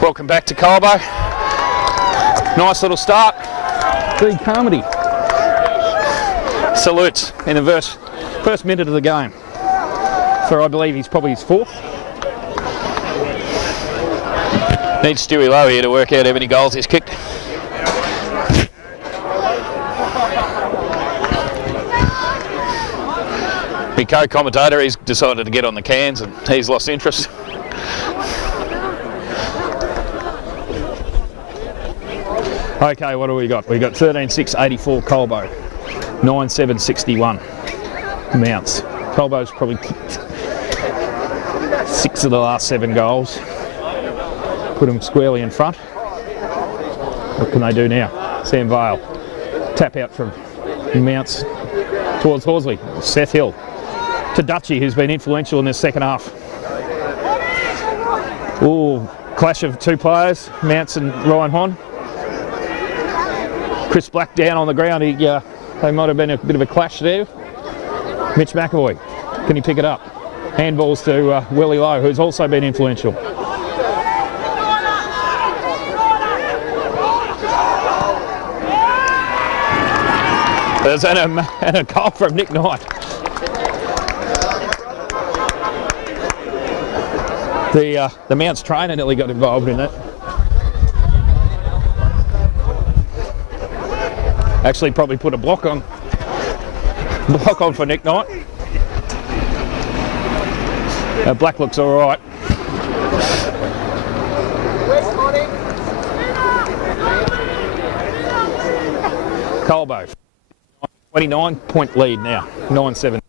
Welcome back to Colbo. Nice little start. Big Carmody. Salutes in the first minute of the game. For I believe he's probably his fourth. Needs Stewie Lowe here to work out how many goals he's kicked. My co-commentator, he's decided to get on the cans and he's lost interest. Okay, what do we got? We got 13,684 Colbo, 9,761 Mounts. Colbo's probably kicked 6 of the last 7 goals. Put him squarely in front. What can they do now? Sam Vale. Tap out from Mounts towards Horsley. Seth Hill to Dutchy, who's been influential in this second half. Ooh, clash of 2 players, Mounts and Ryan Hon. Chris Black down on the ground. They might have been a bit of a clash there. Mitch McAvoy, can he pick it up? Handballs to Willie Lowe, who's also been influential. There's and a goal from Nick Knight. The Mounts trainer nearly got involved in it. Actually, probably put a block on for Nick Knight. Black looks all right. Colbo, 29-point lead now, 9-7.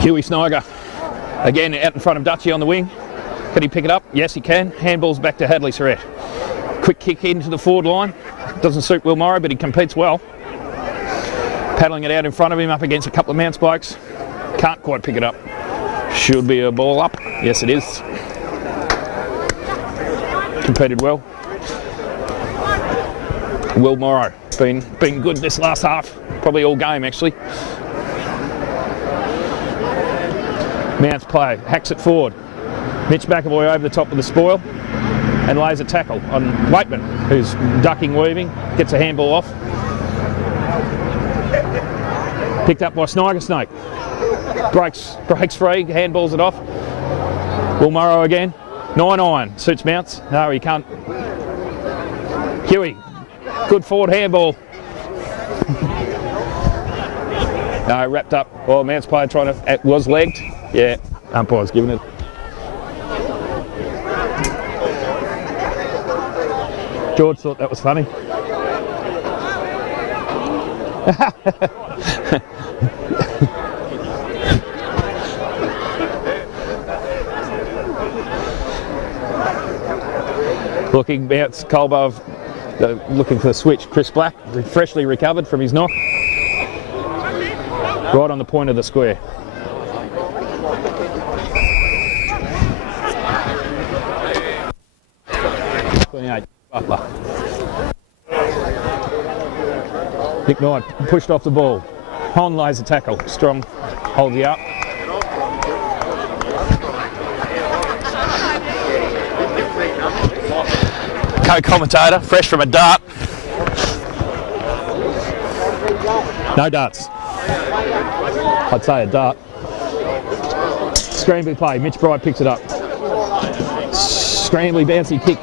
Huey Sniger, again out in front of Dutchy on the wing. Can he pick it up? Yes, he can. Handballs back to Hadley Surrett. Quick kick into the forward line. Doesn't suit Will Morrow, but he competes well. Paddling it out in front of him up against a couple of Mounts blokes. Can't quite pick it up. Should be a ball up. Yes, it is. Competed well. Will Morrow been good this last half. Probably all game actually. Mounts play, hacks it forward. Mitch McAvoy over the top of the spoil and lays a tackle on Waitman, who's ducking, weaving, gets a handball off. Picked up by Sniger Snake. Breaks free, handballs it off. Will Morrow again. 9-9, suits Mounts. No, he can't. Huey, good forward handball. No, wrapped up. Well, Mounts player was legged. Yeah, umpire's giving it. George thought that was funny. Looking Mounts, Colbo looking for the switch. Chris Black, freshly recovered from his knock. Right on the point of the square. Butler. Nick Knight pushed off the ball. Hon lays a tackle. Strong holds you up. Co-commentator, fresh from a dart. No darts. I'd say a dart. Scrambly play. Mitch Bright picks it up. Scrambly bouncy kick.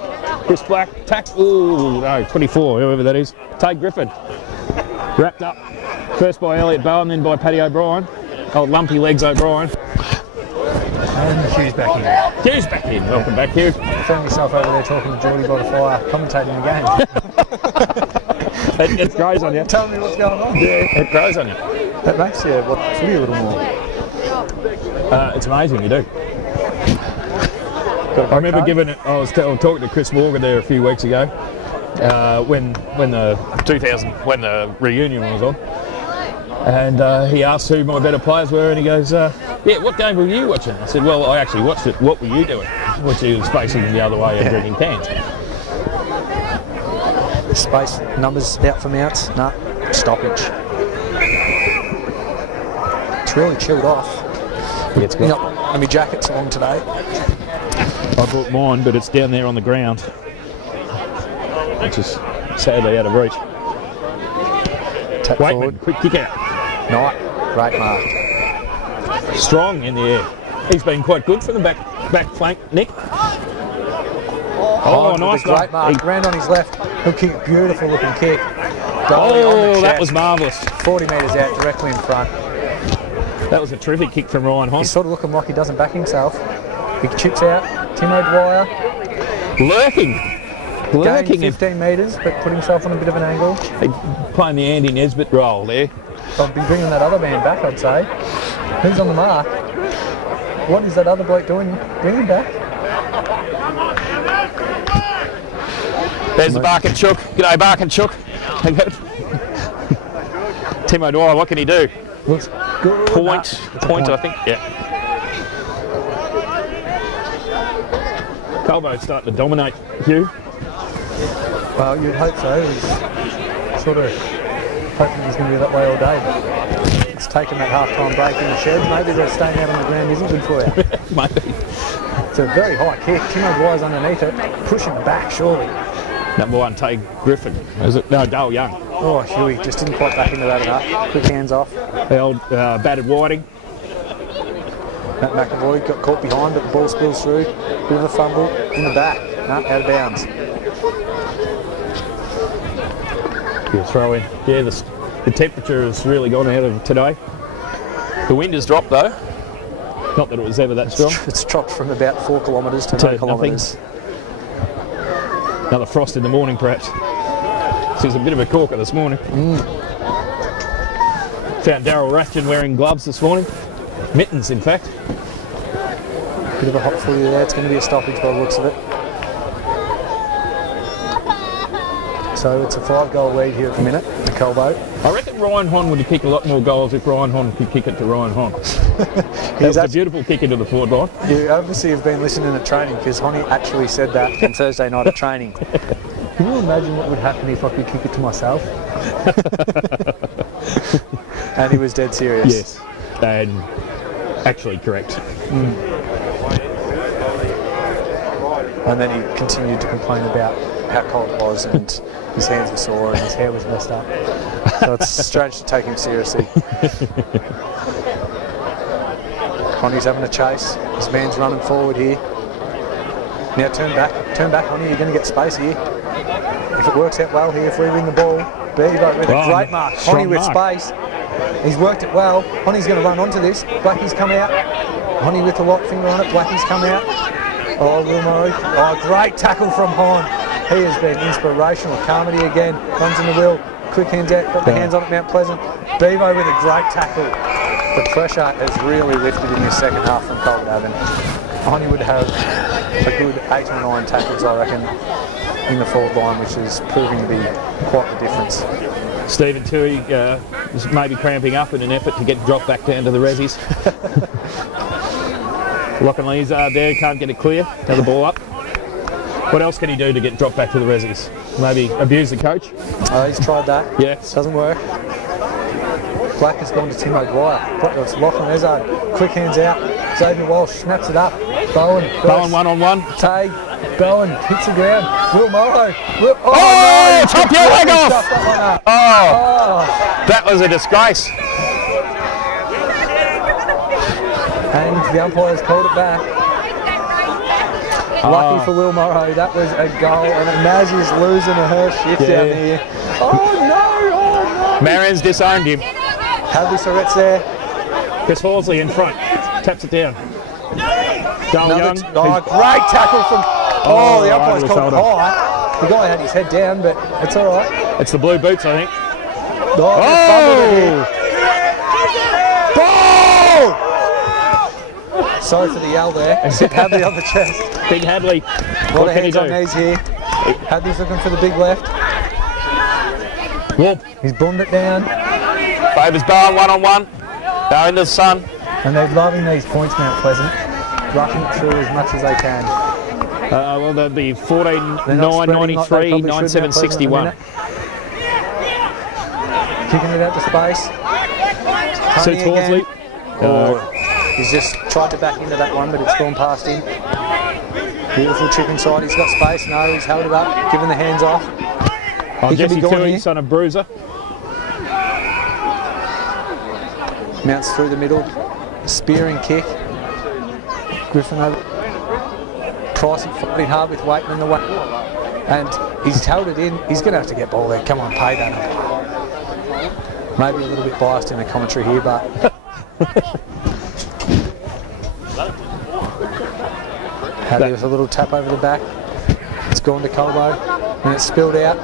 Chris Black, tack, ooh, no, 24, whoever that is. Tate Griffin, wrapped up. First by Elliot Bowen, then by Paddy O'Brien. Old lumpy legs O'Brien. And Hugh's back in. Hugh's back in, welcome back Hugh. Found yourself over there talking to Geordie by the fire, commentating the game. It grows on you. Tell me what's going on. Yeah, it grows on you. That makes you footy a little more. It's amazing, you do. I remember I was talking to Chris Morgan there a few weeks ago when the reunion was on, And he asked who my better players were, and he goes, yeah, what game were you watching? I said, well, I actually watched it. What were you doing? Which he was facing the other way and drinking cans. Space numbers out for Mounts. No, stoppage. It's really chilled off. Yeah, it's You're got, not going to be jackets along today. I brought mine, but it's down there on the ground, which is sadly out of reach. Tap Waitman, forward. quick kick out. Knight, great mark. Strong in the air. He's been quite good from the back flank, Nick. Oh, With nice a great one. mark. Ran on his left. He'll kick a beautiful looking kick. Goalie on Oh, the that chest. was marvellous. 40 metres out, directly in front. That was a terrific kick from Ryan Hon. He's sort of looking like he doesn't back himself. He chips out. Timo Dwyer Lurking gained in 15 metres, but put himself on a bit of an angle. playing the Andy Nesbitt role there. I've been bringing that other man back, I'd say. Who's on the mark? What is that other bloke doing? Bring him back. There's the Bark and Chook. G'day, Bark and Chook. Timo Dwyer, what can he do? Looks good. Point, I think. Yeah. Colbo's starting to dominate, Hugh. Well, you'd hope so. He's sort of hoping he's going to be that way all day. But it's taken that half-time break in the shed. Maybe that staying out on the ground isn't good for you. Maybe. It's a very high kick. Timo Dwyer's underneath it. Pushing back, surely. Number one, Tay Griffin. Is it? No, Dale Young. Oh, Huey just didn't quite back into that enough. Quick hands off. The old battered Whiting. Matt McAvoy got caught behind, but the ball spills through. Bit of a fumble in the back. No, out of bounds. Good throw in. Yeah, the temperature has really gone out of today. The wind has dropped though. Not that it was ever that strong. It's dropped from about 4 kilometres to To no kilometres. Another frost in the morning, perhaps. So there's a bit of a corker this morning. Found Daryl Rathjen wearing gloves this morning. Mittens, in fact. Bit of a hot footy there. It's going to be a stoppage by the looks of it. So it's a 5-goal lead here at the minute, the Colbo. I reckon Ryan Hon would kick a lot more goals if Ryan Hon could kick it to Ryan Hon. That was a beautiful kick into the forward line. You obviously have been listening at training because Honey actually said that on Thursday night at training. Can you imagine what would happen if I could kick it to myself? And he was dead serious. Yes, and actually correct. And then he continued to complain about how cold it was and his hands were sore and his hair was messed up. So it's strange to take him seriously. Honey's having a chase. His man's running forward here. Now turn back, Honey. You're going to get space here. If it works out well here, if we win the ball, Bevo with a great mark. Honey with space. He's worked it well. Honey's going to run onto this. Blackie's come out. Honey with the lock finger on it. Blackie's come out. Oh, Will Murray. Oh, great tackle from Hon. He has been inspirational. Carmody again. Runs in the wheel. Quick hands out. Got the hands on it, Mount Pleasant. Bevo with a great tackle. The pressure has really lifted in this second half from Colbo Avon. Honey would have a good 8 or 9 tackles, I reckon, in the forward line, which is proving to be quite the difference. Stephen Tui is maybe cramping up in an effort to get dropped back down to the resis. Lockenlee's there, can't get it clear. Have the ball up. What else can he do to get dropped back to the resis? Maybe abuse the coach? Oh, he's tried that. Yeah. Doesn't work. Black has gone to Timo Dwyer. It's Lachlan Ezard. Quick hands out. Xavier Walsh snaps it up. Bowen one-on-one. Tag. Bowen hits the ground. Will Morrow. Oh, no! top your leg off! Oh. That was a disgrace. And the umpires called it back. Lucky for Will Morrow, that was a goal, and Maz is losing her shit down here. Oh no! Marion's disowned him. Hadley Surrett's there. Chris Horsley in front. Taps it down. Dale Young. Great tackle from... Oh, the umpire's called it high. The guy had his head down, but it's all right. It's the blue boots, I think. Oh! Ball! Sorry for the yell there. Hadley on the chest. Big Hadley. A lot of hands on knees here. Hadley's looking for the big left. Whoop. He's boomed it down. Favours Bowen one-on-one. Go into the sun. And they're loving these points, Mount Pleasant. Rushing it through as much as they can. Well, that'd be 14-9-93, 9-7-61. Kicking it out to space. Suits Horsley. He's just tried to back into that one, but it's gone past him. Beautiful chip inside. He's got space. No, he's held it up, given the hands off. Jesse Tui, son of Bruiser. Mounts through the middle. Spearing kick. Griffin over. Pricey fighting hard with Waitman in the way. And he's held it in. He's going to have to get ball there. Come on, pay that up. Maybe a little bit biased in the commentary here, but... Happy with a little tap over the back. It's gone to Colbo. And it's spilled out.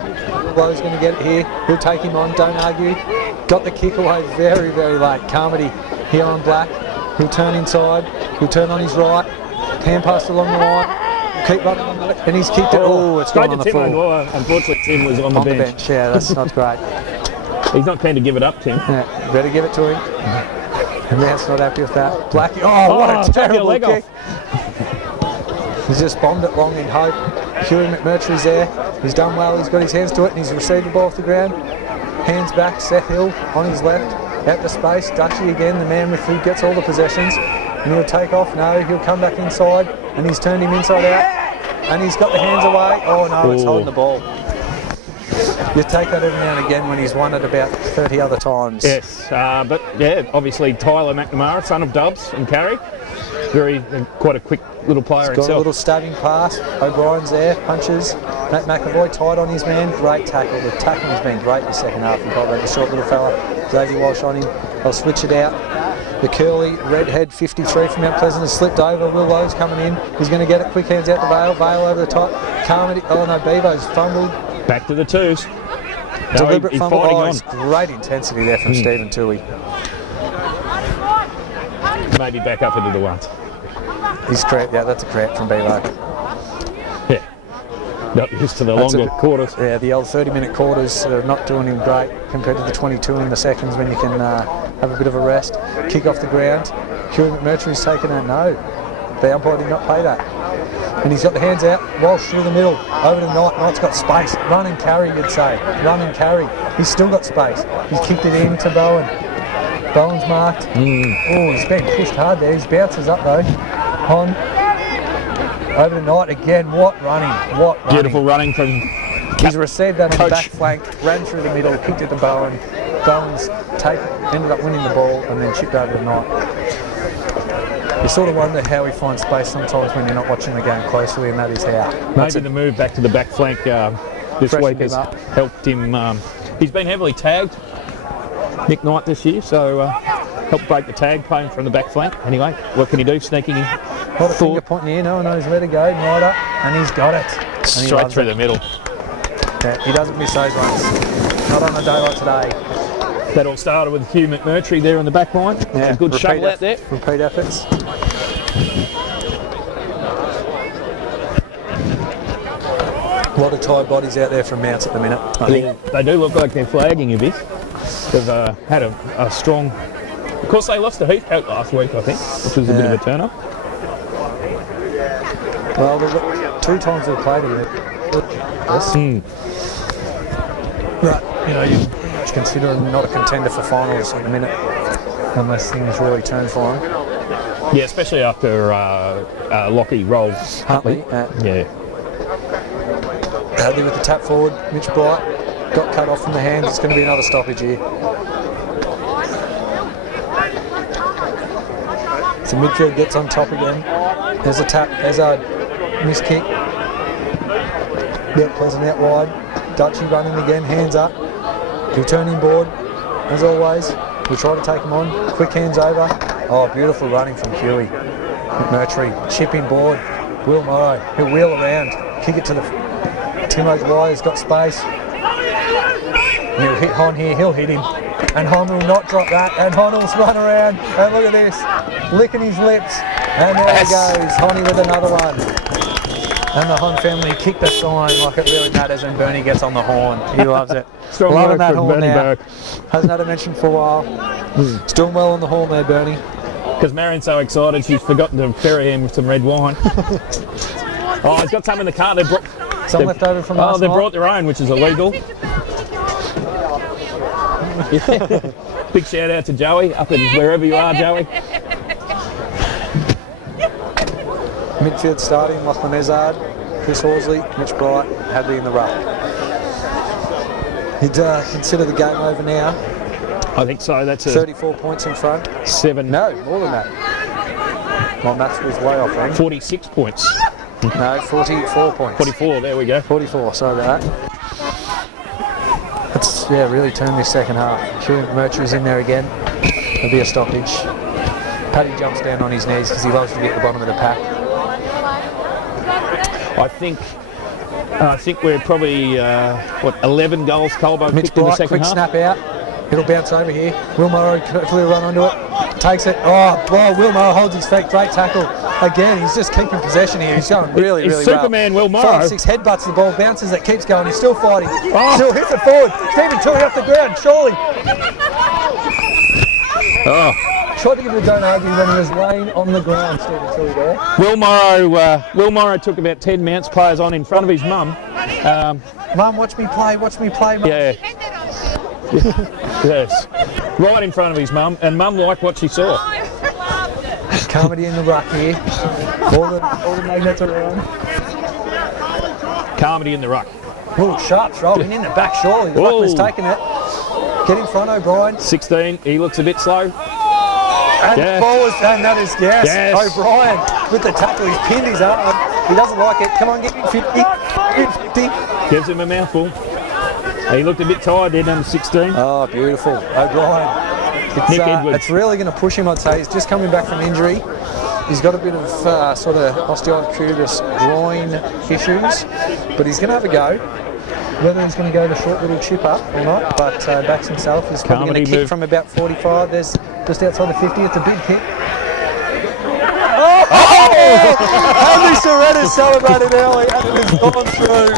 Colbo's going to get it here. He'll take him on, don't argue. Got the kick away very, very late. Carmody here on black. He'll turn inside. He'll turn on his right. Hand passed along the line. Keep running on the, and he's kicked it. Oh, it's gone on the floor. Unfortunately, Tim was on the bench. Yeah, that's not great. He's not keen to give it up, Tim. Yeah, better give it to him. And Mount's not happy with that. Blackie, oh, what a terrible kick. He's just bombed it long in hope. Huey McMurtry's there. He's done well. He's got his hands to it and he's received the ball off the ground. Hands back, Seth Hill on his left. Out to space. Dutchie again, the man with who gets all the possessions. And he'll take off. No, he'll come back inside and he's turned him inside out. And he's got the hands away. Oh no, it's holding the ball. You take that every now and again when he's won it about 30 other times. Yes, but yeah, obviously Tyler McNamara, son of Dubs and Carey. Quite a quick little player He's got himself. a little stabbing pass. O'Brien's there, punches. Matt McAvoy tied on his man. Great tackle. The tackling has been great in the second half. You've got the short little fella, Xavier Walsh on him. They'll switch it out. The curly redhead 53 from Mount Pleasant has slipped over. Will Lowe's coming in. He's going to get it. Quick hands out to Vale. Vale over the top. Carmody. Oh no, Bevo's fumbled. Back to the twos. Deliberate he's fumble. fighting on. It's great intensity there from Stephen Toohey. Maybe back up into the ones. He's correct. Yeah, that's a correct from Bevo. Yeah. Not used to the longer quarters. Yeah, the old 30-minute quarters are not doing him great compared to the 22 in the seconds when you can have a bit of a rest. Kick off the ground. Huey McMurtry's taken a no. The umpire did not pay that. And he's got the hands out. Walsh through the middle. Over to Knight. Knight's got space. Run and carry, you'd say. Run and carry. He's still got space. He's kicked it in to Bowen. Bowen's marked. Oh, he's been pushed hard there. His bounces up though. On. Over to Knight again. What running. What running. Beautiful running from He's received that on Coach. the back flank. Ran through the middle. Kicked it to Bowen. Bowen's ended up winning the ball and then chipped over to Knight. You sort of wonder how he finds space sometimes when you're not watching the game closely, and that is how. maybe the move back to the back flank this week has helped him. He's been heavily tagged, Nick Knight, this year, so helped break the tag, playing from the back flank. Anyway, what can he do? Sneaking in. Not a finger pointing here, no one knows where to go. Knight up, and he's got it. Straight through the middle. Yeah, he doesn't miss those ones. Not on a day like today. That all started with Hugh McMurtry there on the back line. Yeah, A good shovel out there. Repeat efforts. A lot of tired bodies out there from Mounts at the minute, I think. They do look like they're flagging a bit. They've had a strong... Of course, they lost to Heathcote last week, I think, which was a bit of a turn-up. Well, they've got 2 times they've played in it. Yes. But, you know, you pretty much consider them not a contender for finals at the minute, unless things really turn for them. Yeah, especially after Lockie rolled Huntley. Yeah. Hadley with the tap forward. Mitch Bright got cut off from the hands. It's going to be another stoppage here. So midfield gets on top again. There's a tap. There's a missed kick. Yep, Pleasant out wide. Dutchie running again. Hands up. He'll turn him board. As always, we'll try to take him on. Quick hands over. Oh, beautiful running from Huey. McMurtry. Chipping board. Will Morrow. He'll wheel around. Kick it to the... Timo's wire's got space. He'll hit Hon here, he'll hit him. And Hon will not drop that. And Hon will run around. And look at this. Licking his lips. And there he goes. Honey with another one. And the Hunt family kick the sign like it really matters when Bernie gets on the horn. He loves it. Strong Loving work that from horn Bernie now. Burke. Hasn't had a mention for a while. He's doing well on the horn there, Bernie. Because Marion's so excited, she's forgotten to ferry him with some red wine. Oh, he's got some in the car. They brought Some left over from last they night. brought their own, which is illegal. Big shout out to Joey up in wherever you are, Joey. Midfield starting, Lachlan Ezard, Chris Horsley, Mitch Bright, Hadley in the ruck. He'd consider the game over now. I think so. That's a 34 points in front. 7. No, more than that. My maths was way off then. 46 points. No, 44 points. 44. There we go. 44, sorry about that. Let's really turn this second half. Sure, Mercury's in there again. There'll be a stoppage. Paddy jumps down on his knees because he loves to be at the bottom of the pack. I think we're probably 11 goals Colbo Mitch kicked in the Bright, second quick half. snap out. It'll bounce over here. Will Morrow quickly run onto it. Takes it. Oh, Will Morrow holds his feet. Great tackle. Again, he's just keeping possession here. He's going really well. Superman Will Morrow. 5-6 headbutts the ball, bounces it, keeps going. He's still fighting. Still hits it forward. Stephen Tui off the ground. Surely. Oh. Tried to give it a don't argue when he was laying on the ground, Stephen Tui there. Will Morrow took about 10 Mounts players on in front of his mum. Mum, watch me play, Mum. Yeah. Yes. Right in front of his mum, and mum liked what she saw. Carmody in the ruck here. All the magnets around. Carmody in the ruck. Oh, Sharp's rolling in the back, surely. The ruckman's taking it. Get in front, O'Brien. 16, he looks a bit slow. And Yeah. ball is done, that is Yes. O'Brien with the tackle, he's pinned his arm. He doesn't like it. Come on, get me 50. Get 50. Gives him a mouthful. He looked a bit tired there, number 16. Oh, beautiful. O'Brien. Nick Edwards. It's really going to push him, I'd say. He's just coming back from injury. He's got a bit of sort of osteoarthritis groin issues, but he's going to have a go. Whether he's going to go the short little chip up or not, but backs himself. He's probably going to kick from about 45. There's just outside the 50. It's a big kick. Hadley Soretta celebrated early and it has gone through.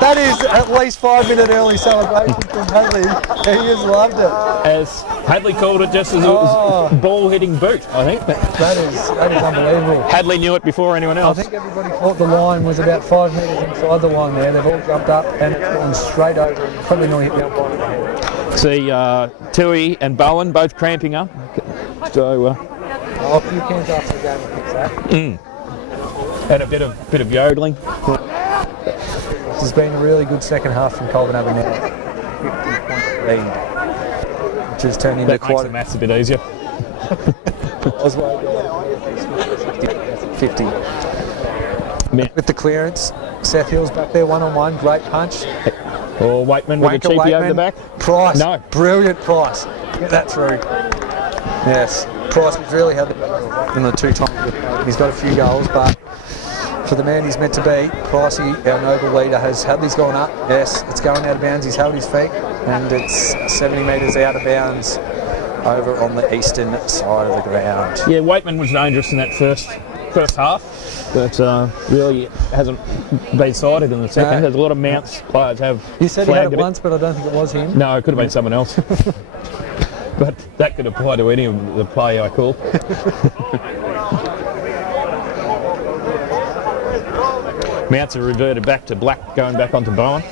That is at least 5-minute early celebration from Hadley. He has loved it. As Hadley called it just as it was ball hitting boot, I think. That is unbelievable. Hadley knew it before anyone I else. think everybody thought the line was about 5 metres inside the line there. They've all jumped up and it's gone straight over and probably not hit the umpire in the head. See Tui and Bowen both cramping up. So A few cans after the game to fix that. and a bit of yodeling. This has been a really good second half from Colbo now. 50-point lead, which has turned into That makes quite the maths a bit easier. Oswald 50. With the clearance, Seth Hill's back there one-on-one, great punch. Or Waitman with a Wanker cheapie over Waitman. the back. Price, No. brilliant Price. Get that through. Yes, Price has really had the better in the 2 times we've played. He's got a few goals, but for the man he's meant to be, Pricey, our noble leader, has Hadley's gone up. Yes, it's going out of bounds. He's held his feet, and it's 70 metres out of bounds over on the eastern side of the ground. Yeah, Waitman was dangerous in that first half, but really hasn't been sighted in the second. No. There's a lot of Mounts players have You said he had flagged it a bit. once, but I don't think it was him. No, it could have been someone else. But that could apply to any of the play I call. Mounts have reverted back to Black, going back onto Bowen.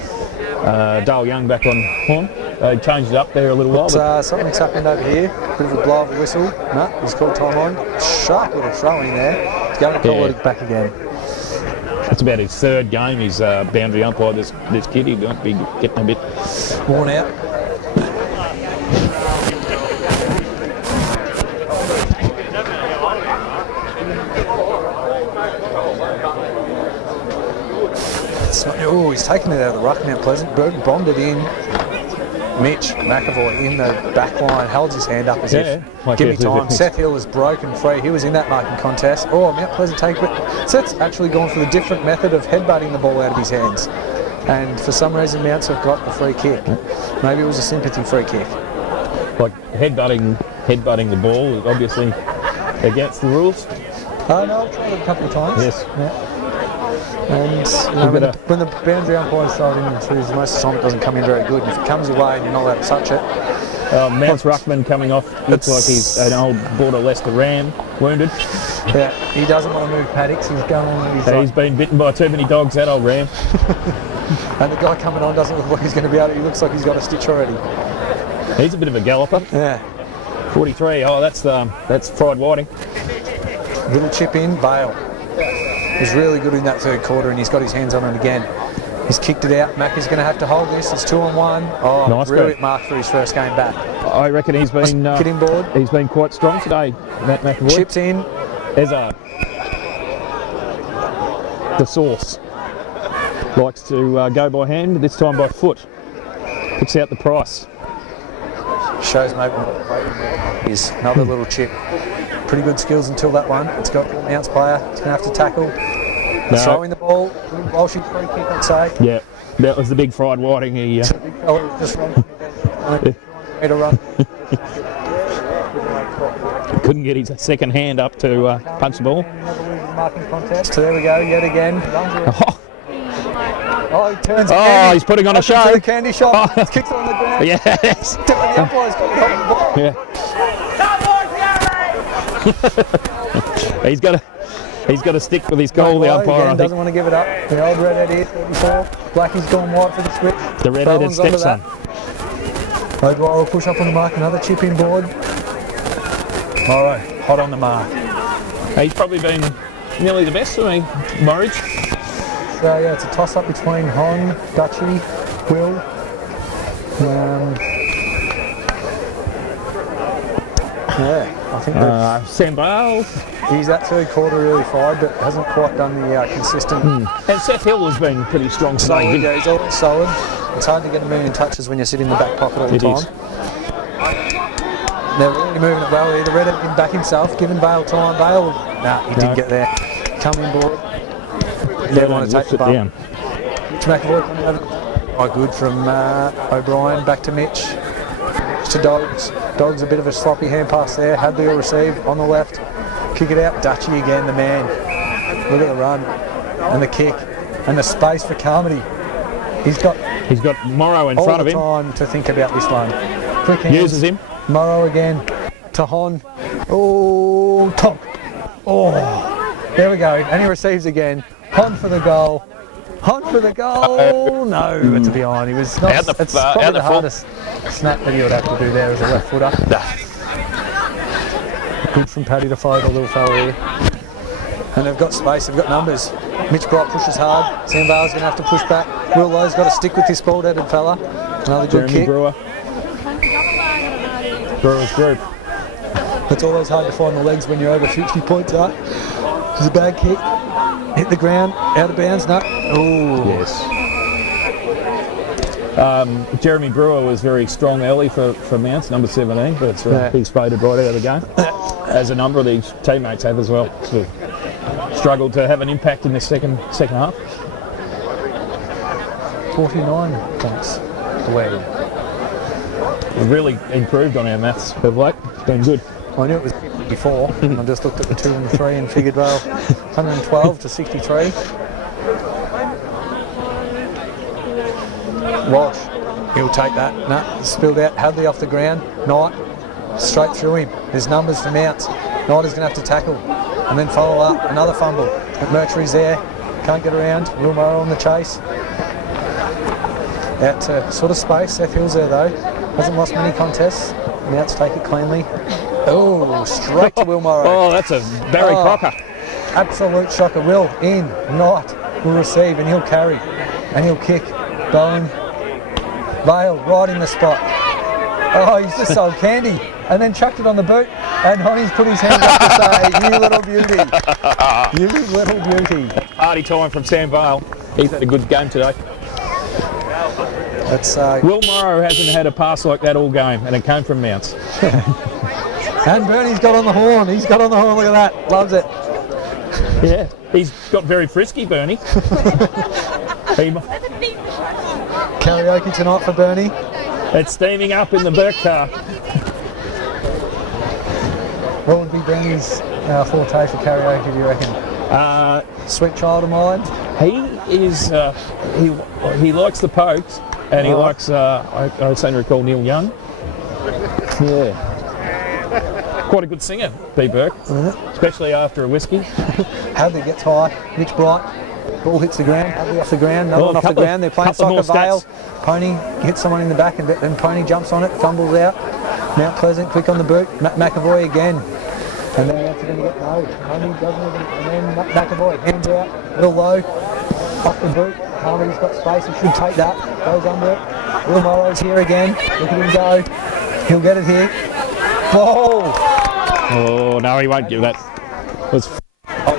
Dale Young back on horn. They changed it up there a little while. But Something's happened over here. Bit of a blow of a whistle. No, he's called time on. Sharp little throw in there. He's going to call it back again. it's about his third game. He's boundary umpire. This kid, he might be getting a bit worn out. Oh, he's taken it out of the ruck now. Pleasant Berg bombed it in. Mitch McAvoy in the back line holds his hand up as if, give me time. Seth Hill is broken free. He was in that marking contest. Oh, Mount Pleasant take it. Seth's actually gone for the different method of headbutting the ball out of his hands. And for some reason, Mounts have got the free kick. Maybe it was a sympathy free kick. like headbutting the ball, obviously against the rules. Oh, no, I've tried it a couple of times. Yes. Yeah. And when the boundary umpire's thrown in too, most of the time it doesn't come in very good. And if it comes away and you're not allowed to touch it. Mount's ruckman coming off, looks like he's an old Border Leicester Ram, wounded. Yeah, he doesn't want to move paddocks, he's going. He's been bitten by too many dogs, that old Ram. And the guy coming on doesn't look like he's going to be able to, he looks like he's got a stitch already. He's a bit of a galloper. Yeah. 43, that's Fried Whiting. Little chip in, Bale. Was really good in that third quarter and he's got his hands on it again. He's kicked it out. Mac is going to have to hold this. It's 2-on-1. Oh, nice brilliant mark for his first game back. I reckon he's been kidding board. He's been quite strong today, Matt McAvoy. Chips in. Ezard. The Source. Likes to go by hand, this time by foot. Puts out the price. Shows maybe what is another little chip. Pretty good skills until that one. It's got an ounce player. It's going to have to tackle. Throwing the ball. Walshy free kick, I'd say. Yeah, that was the big Fried Whiting. He big fella just run. Couldn't get his second hand up to punch the ball. Marking contest. So there we go, yet again. Oh, he turns. He's putting on a show. The candy shop. Oh. Kicks it on the ground. Yes. The umpire's got the ball. Yeah. He's got to stick with his goal, the umpire. Again, doesn't want to give it up. The old redhead here, 34. Blackie's gone white for the switch. The redheaded stepson. O'Dwyer will push up on the mark. Another chip in board. Morrow, hot on the mark. He's probably been nearly the best for me, Norwich. So yeah, it's a toss-up between Hon, Dutchy, Will. Yeah, I think Sam Bale. He's that third quarter really fired, but hasn't quite done the consistent. And Seth Hill has been pretty strong today. Yeah, he's always solid. It's hard to get a million touches when you sit in the back pocket all the time. They're really moving it well here. The Red had back himself, giving Bale time. Bale, he didn't get there. Coming board. They want to take the ball. Mitch McAvoy coming over. Good from O'Brien, back to Mitch. To Dogs. Dogs a bit of a sloppy hand pass there. Hadley will receive on the left. Kick it out. Dutchy again, the man. Look at the run and the kick and the space for Carmody. He's got Morrow in front of him. All the time to think about this one. Quick hands. Uses him. Morrow again to Hon. Oh, top. Oh, there we go. And he receives again. Hon for the goal. Hon for the goal. No, it's behind. He was not. It's probably the hardest snap that he would have to do there as a left footer. Good from Paddy to follow the little fella here. And they've got space, they've got numbers. Mitch Bright pushes hard. Sam Bale's going to have to push back. Will Lowe's got to stick with this bald-headed fella. Another good kick. Brewer's group. It's always hard to find the legs when you're over 50 points up. There's a bad kick. Hit the ground, out of bounds, no. Oh. Yes. Jeremy Brewer was very strong early for Mounts, number 17, but he's faded right out of the game. As a number of these teammates have as well. So struggled to have an impact in the second half. 49 points away. We've really improved on our maths of late. It's been good. I knew it was 50 before. I just looked at the 2 and the 3 and figured, well, 112 to 63. Walsh, he'll take that. No, spilled out. Hadley off the ground. Knight, straight through him. There's numbers for Mounts. Knight is going to have to tackle and then follow up. Another fumble. McMurtry's there. Can't get around. Will Morrow on the chase. Out to sort of space. Seth Hill's there though. Hasn't lost many contests. Mounts take it cleanly. Oh, straight to Will Morrow. Oh, that's a Barry Crocker. Absolute shocker. Will in. Knight will receive and he'll carry and he'll kick. Bowen. Vale right in the spot. Oh, he's just sold candy and then chucked it on the boot and Honey's put his hands up to say, you little beauty. You little beauty. Party time from Sam Vale. He's had a good game today. That's, Will Morrow hasn't had a pass like that all game and it came from Mounts. And Bernie's got on the horn. He's got on the horn. Look at that. Loves it. Yeah, he's got very frisky, Bernie. Karaoke tonight for Bernie. It's steaming up in the Burke car. What would be Bernie's forte for karaoke, do you reckon? Sweet Child of Mine? He is, he likes the pokes, and he likes, I seem to recall Neil Young. Yeah. Quite a good singer, B. Burke, especially after a whiskey. Hadley gets high, Mitch Bright, ball hits the ground, Hadley off the ground, another one off the ground. They're playing soccer Vale. Pony hits someone in the back and then Pony jumps on it, fumbles out. Mount Pleasant quick on the boot, McAvoy again. And then that's going to get low. Pony doesn't even, and then McAvoy hands out, a little low, off the boot. Harvey's got space, he should take that, goes under it. Will Morrow's here again, look at him go. He'll get it here. Oh! Oh, no, he won't give that. I'd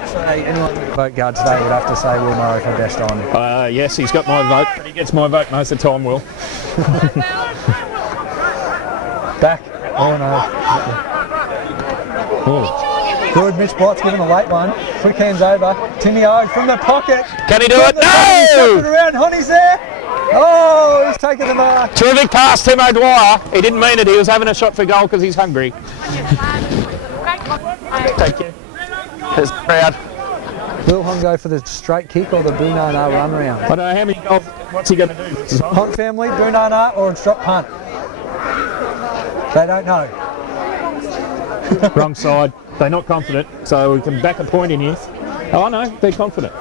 say anyone with a vote guard today would have to say Will Morrow for best on. Yes, he's got my vote, but he gets my vote most of the time, Will. Back. Oh no. Oh. Good, Mitch Bright's given a late one. Quick hands over. Timmy O from the pocket. Can he do it? He's No! it around. Honey's there. Oh, he's taken the mark. Terrific pass, Tim O'Dwyer. He didn't mean it. He was having a shot for goal because he's hungry. Take care. There's the crowd. Will Hong go for the straight kick or the Boonana run round? I don't know how many goals. What's he going to do? Hunt family, Boonana or a drop punt? They don't know. Wrong side. They're not confident, so we can back a point in here. Oh no, they're confident.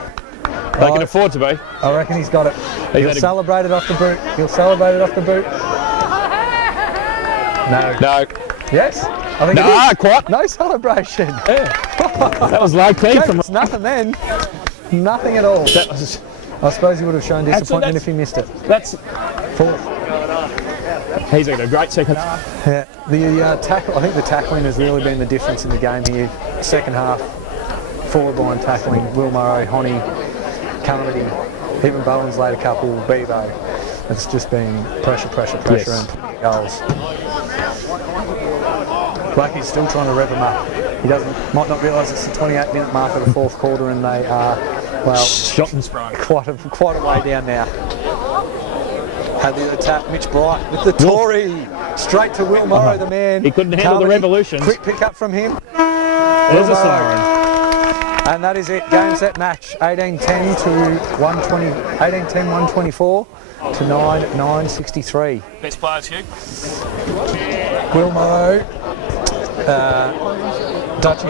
They can afford to be. I reckon he's got it. He'll celebrate it off the boot. He'll celebrate it off the boot. No. No. Yes? I think No, quite. no celebration. Yeah. That was low key from It's nothing then. Nothing at all. That was. I suppose he would have shown disappointment if he missed it. That's. Fourth. He's had a great second half. Yeah, the tackle. I think the tackling has really been the difference in the game here. Second half, forward line tackling. Will Murray, Honey, Carmody, even Bowen's laid a couple. Bevo. It's just been pressure, Yes. and goals. Blackie's still trying to rev him up. He might not realise it's the 28-minute mark of the fourth quarter, and they are Shot and sprung. quite a way down now. Had the tap, Mitch Bright with the Tory. Straight to Will Morrow, the man. He couldn't handle the revolutions. Quick pick up from him. There's a siren. And that is it. Game, set, match. 18-10 to 120. 18-10, 124 to 9-9-63. Best players, Hugh. Will Morrow. Dutchy